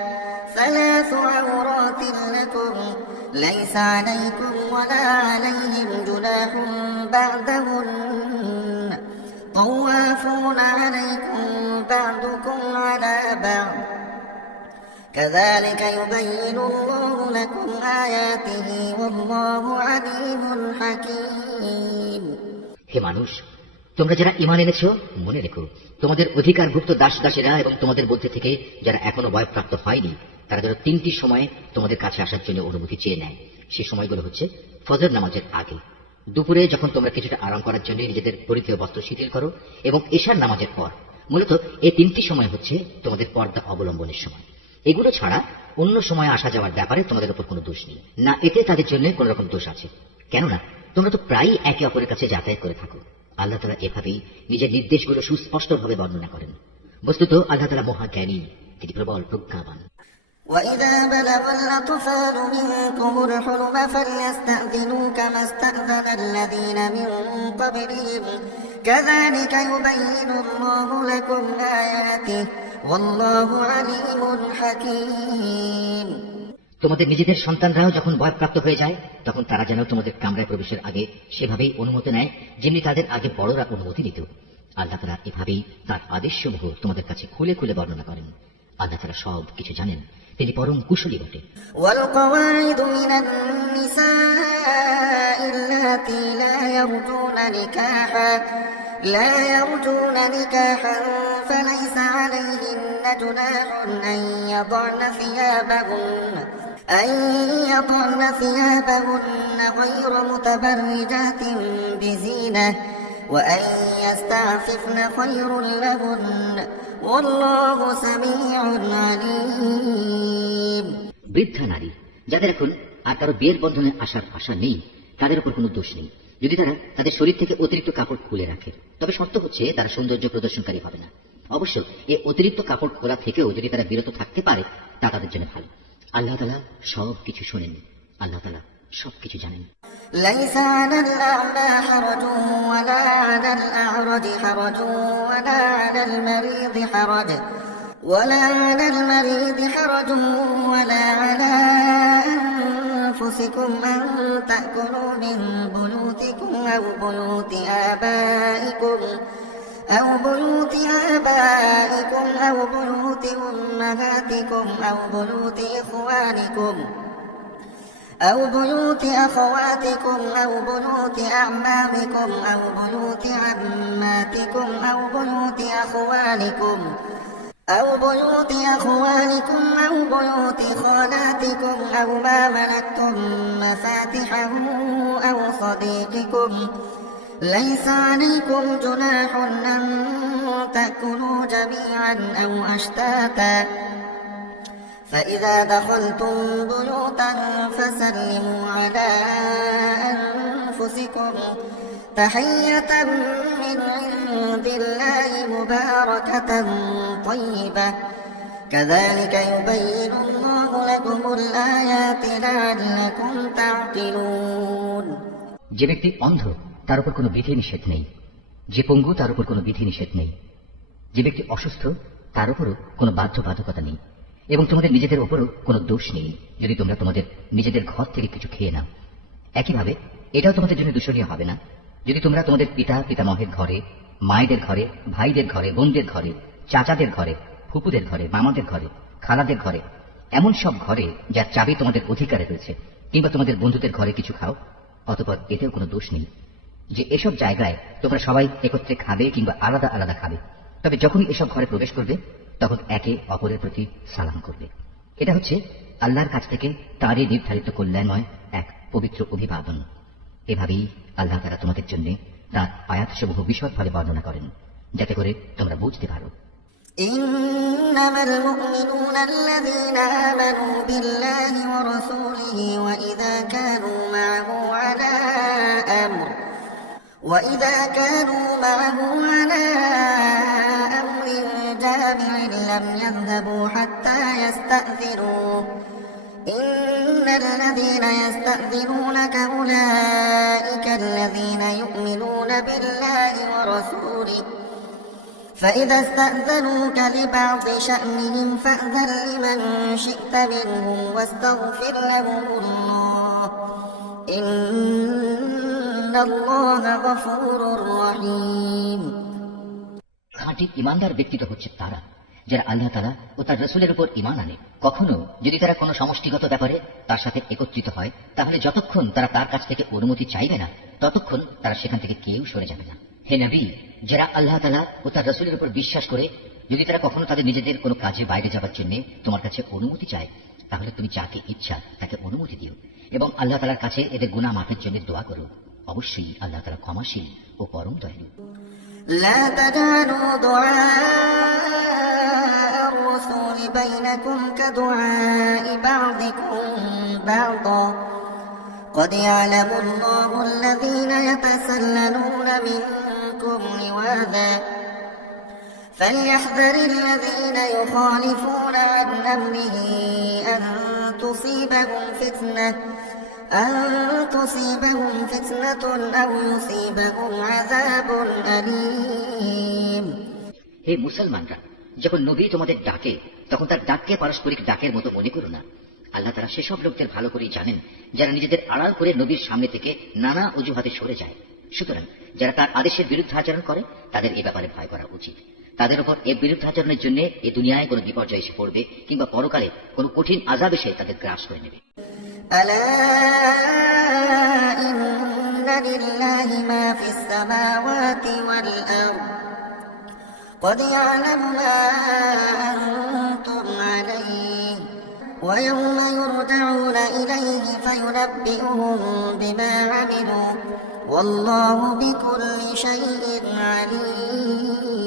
3 عورات لكم ليس عليكم ولا عليهم جناح بعدهن طوافون عليكم بعضكم على بعض كذلك يبين الله لكم آياته والله عليم حكيم। হে মানুষ, তোমরা যারা ঈমান এনেছো মনে রেখো তোমাদের অধিকারভুক্ত দাস দাসীরা এবং তোমাদের মধ্যে থেকে যারা এখনো বয়ঃপ্রাপ্ত হয়নি তারা যেন 3টি সময়ে তোমাদের কাছে আসার জন্য অনুমতি চেয়ে নেয়। সেই সময়গুলো হচ্ছে ফজর নামাজের আগে, দুপুরে যখন তোমরা কিছুটা আরাম করার জন্য নিজেদের পরিধেয় বস্ত্র শিথিল করো, এবং এশার নামাজের পর। মূলত এই 3টি সময় হচ্ছে তোমাদের পর্দা অবলম্বনের সময়। এগুলো ছাড়া অন্য সময় আসা যাওয়ার ব্যাপারে তোমাদের উপর কোনো দোষ নেই, না এতে তাদের জন্য কোন রকম দোষ আছে, কেননা তোমরা তো প্রায়ই একে অপরের কাছে যাতায়াত করে থাকো। আল্লাহ তাআলা এভাবেই নিজের নির্দেশগুলো সুস্পষ্টভাবে বর্ণনা করেন। বস্তুত আল্লাহ তাআলা মহাজ্ঞানী, তিনি প্রবল প্রজ্ঞাবান। وإذا بلغ الأطفال منكم الحلم فليستأذنوا كما استأذن الذين من قبلهم كذلك يبين الله لكم آياته والله عليم حكيم। তোমাদের নিজেদের সন্তানরাও যখন বয়ঃপ্রাপ্ত হয়ে যায় তখন তারা যেন তোমাদের কামরায় প্রবেশের আগে সেভাবেই অনুমতি নেয় যেমনি তাদের আগে বড়রা অনুমতি নিত। আল্লাহ তাআলা এভাবেই তার আদেশসমূহ তোমাদের কাছে খুলে খুলে বর্ণনা করেন। আল্লাহ তাআলা সব কিছু জানেন, তিনি পরম কুশলী বটে। والقواعد من النساء اللاتي لا يرجون نكاحا فليس عليهن جناح أن يضعن ثيابهن غير متبرجات بزينة وأن يستعففن خير لهن والله سميع عليم। বৃদ্ধা নারী যাদের এখন আর কারো বিয়ের বন্ধনে আসার আশা নেই তাদের উপর কোনো দোষ নেই যদি তারা তাদের শরীর থেকে অতিরিক্ত কাপড় খুলে রাখে, তবে শর্ত হচ্ছে তারা সৌন্দর্য প্রদর্শনকারী হবে না। অবশ্য এই অতিরিক্ত কাপড় খোলা থেকেও যদি তারা বিরত থাকতে পারে তা তাদের জন্য ভালো। আল্লাহ তাআলা সব কিছু শোনেন, আল্লাহ তাআলা সব কিছু জানেন। ليس على الأعمى حرج ولا على الأعرج حرج ولا على المريض حرج ولا على أنفسكم أن تأكلوا من بيوتكم أو بيوت آبائكم أو بيوت أمهاتكم أو بيوت أخواتكم أو بيوت أعمامكم أو بيوت عماتكم أو بيوت أخوالكم أو بيوت خالاتكم أو ما ملكتم مفاتحه أو صديقكم ليس عليكم جناح أن تأكلوا جميعا أو أشتاتا فإذا دخلتم بيوتا فسلموا على أنفسكم تحية من عند الله مباركة طيبة كذلك يبين الله لكم الآيات لعلكم تعقلون। যে ব্যক্তি অন্ধ তার উপর কোনো বিধি নিষেধ নেই, যে পঙ্গু তার উপর কোনো বিধি নিষেধ নেই, যে ব্যক্তি অসুস্থ তার উপরও কোনো বাধ্যবাধকতা নেই, এবং তোমাদের নিজেদের উপরও কোনো দোষ নেই যদি তোমরা তোমাদের নিজেদের ঘর থেকে কিছু খেয়ে নাও। একইভাবে এটাও তোমাদের জন্য দূষণীয় হবে না যদি তোমরা তোমাদের পিতামহের ঘরে, মায়েদের ঘরে, ভাইদের ঘরে, বোনদের ঘরে, চাচাদের ঘরে, ফুপুদের ঘরে, মামাদের ঘরে, খালাদের ঘরে, এমন সব ঘরে যার চাবি তোমাদের অধিকারে রয়েছে, কিংবা তোমাদের বন্ধুদের ঘরে কিছু খাও, অতঃপর এতেও কোনো দোষ নেই যে এসব জায়গায় তোমরা সবাই একত্রে খাবে কিংবা আলাদা আলাদা খাবে। তবে যখনই এসব ঘরে প্রবেশ করবে তখন একে অপরের প্রতি সালাম করবে। এটা হচ্ছে আল্লাহর কাছ থেকে তারই নির্ধারিত কল্যাণময় এক পবিত্র অভিবাদন। এভাবেই আল্লাহ তাআলা তোমাদের জন্য তার আয়াতসমূহ বিশদভাবে বর্ণনা করেন যাতে করে তোমরা বুঝতে পারো। إنما المؤمنون الذين آمنوا بالله ورسوله وإذا كانوا معه على أمر جامع لم يذهبوا حتى يستأذنوه إن الذين يستأذنونك أولئك الذين يؤمنون بالله ورسوله فإذا استأذنوك لبعض شأنهم فأذن لمن شئت منهم واستغفر لهم الله إن الله غفور رحيم। খাঁটি ইমানদার ব্যক্তিত্ব হচ্ছে তারা যারা আল্লাহ তাআলা ও তার রাসূলের উপর ঈমান আনে। কখনো যদি তারা কোনো সমষ্টিগত ব্যাপারে তার সাথে একত্রিত হয় তাহলে যতক্ষণ তারা তার কাছ থেকে অনুমতি চাইবে না ততক্ষণ তারা সেখান থেকে কেউ সরে যাবে না। হে নবী, যারা আল্লাহ তাআলা ও তার রাসূলের উপর বিশ্বাস করে যদি তারা কখনো তাদের নিজেদের কোনো কাজে বাইরে যাবার জন্য তোমার কাছে অনুমতি চায় তাহলে তুমি যাকে ইচ্ছা তাকে অনুমতি দিও এবং আল্লাহ তাআলার কাছে এদের গুনাহ মাফের জন্য দোয়া করো। অবশ্যই আল্লাহ তাআলা ক্ষমাশীল ও পরম দয়ালু। لا تجعلوا دعاء الرسول بينكم كدعاء بعضكم بعضا قد يعلم الله الذين يتسللون منكم لواذا فليحذر الذين يخالفون عن أمره أن تصيبهم فتنة أو يصيبهم عذاب أليم। হে মুসলমানরা, যখন নবী তোমাদের ডাকে তখন তার ডাককে পারস্পরিক ডাকের মতো মনে করো না। আল্লাহ তাআলা সেসব লোকদের ভালো করেই জানেন যারা নিজেদের আড়াল করে নবীর সামনে থেকে নানা অজুহাতে সরে যায়। সুতরাং যারা তার আদেশের বিরুদ্ধাচরণ করে তাদের এ ব্যাপারে ভয় করা উচিত। তাদের উপর এ বিরুদ্ধাচরণের জন্য এ দুনিয়ায় কোনো বিপর্যয় এসে পড়বে কিংবা পরকালে কোনো কঠিন আযাব এসে তাদের গ্রাস করে নেবে। ألا إن لله ما في السماوات والأرض قد يعلم ما أنتم عليه ويوم يرجعون إليه فينبئهم بما عملوا والله بكل شيء عليم।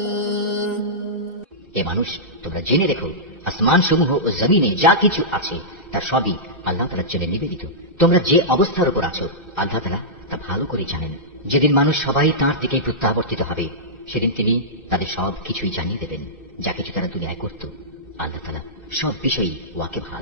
এ মানুষ, তোমরা জেনে রেখো আসমান সমূহ ও জমিনে যা কিছু আছে তা সবই আল্লাহ তাআলার জন্য নিবেদিত। তোমরা যে অবস্থার উপর আছো আল্লাহ তাআলা তা ভালো করে জানেন। যেদিন মানুষ সবাই তাঁর দিকে প্রত্যাবর্তিত হবে সেদিন তিনি তাদের সব কিছুই জানিয়ে দেবেন যা কিছু তারা দুনিয়ায় করত। আল্লাহ তাআলা সব বিষয়ই ওয়াকিবহাল।